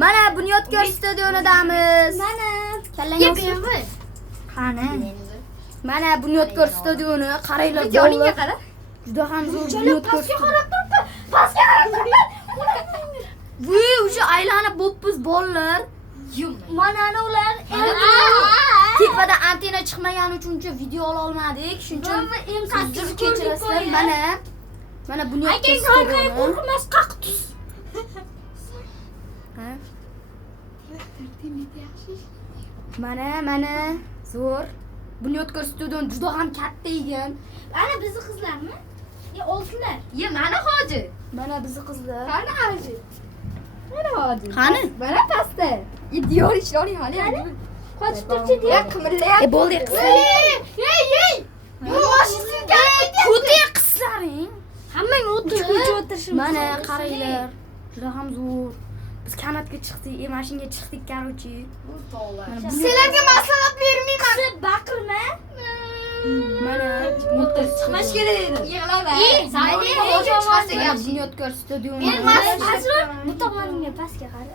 Mana Bunyodkor stadionidamiz. Mana. Kallang olsin. Qani? Mana Bunyodkor stadioni, qaranglar Joningga qara. Juda ham zo'r Bunyodkor. Pastga qarab turibman. Voy, o'sha aylanib bo'pmiz bolalar. Mana ular. Tepada antena chiqmagani uchun video ola olmadik. Shuning uchun sizlar kechirasizlar. Mana Bunyodkor stadioni. Qo'rqmas qaqtus. Mana zo'r. Bunyodkor stadion juda ham katta ekan. Ana bizni qizlarmi? Olsinlar. Mana hoji. Mana bizni qizlar. Qani hoji? Mana hoji. Qani? Mana pastda. Diyor ishloring hali. Qochib turchi Ya qimirlayapti. Bo'ldi qizlar. Ey. Yo'qoshsin kerak. Ko'ting qizlaring. Hammang o'tirishim. Mana qaranglar. Juda ham zo'r. Biz kanatga chiqdik, mashinaga chiqdik, короче. Sizlarga maslahat bermayman. Qizib baqirma. Mana Chiqmash kerak edi. Yig'lama. Sayli. Bunyodkor stadioni. Men bu tomonga pastga qara.